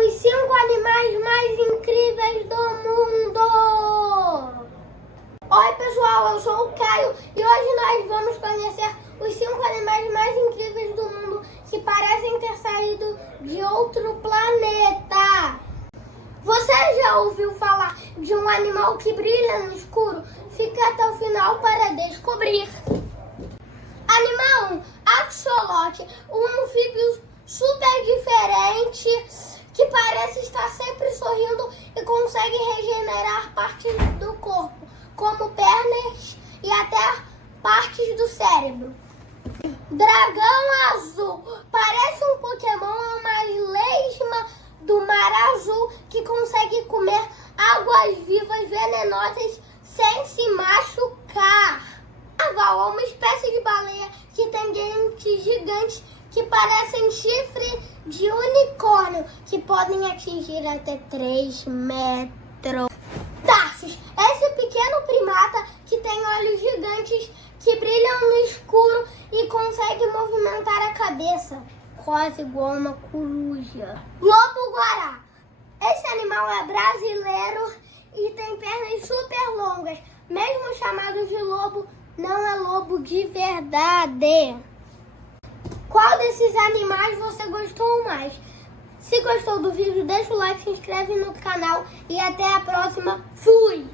Os 5 animais mais incríveis do mundo! Oi pessoal, eu sou o Caio e hoje nós vamos conhecer os 5 animais mais incríveis do mundo que parecem ter saído de outro planeta. Você já ouviu falar de um animal que brilha no escuro? Fica até o final para descobrir. Animal 1, axolote, um anfíbio super diferente que parece estar sempre sorrindo e consegue regenerar partes do corpo, como pernas e até partes do cérebro. Dragão azul, parece um Pokémon, uma lesma do mar azul que consegue comer águas vivas venenosas sem se machucar. Narval, uma espécie de baleia que tem dentes gigantes que parecem chifre de unicórnio, que podem atingir até 3 metros. Tarsus, esse pequeno primata que tem olhos gigantes que brilham no escuro e consegue movimentar a cabeça, quase igual uma coruja. Lobo-guará, esse animal é brasileiro e tem pernas super longas, mesmo chamado de lobo, não é lobo de verdade. Qual desses animais você gostou mais? Se gostou do vídeo, deixa o like, se inscreve no canal e até a próxima. Fui!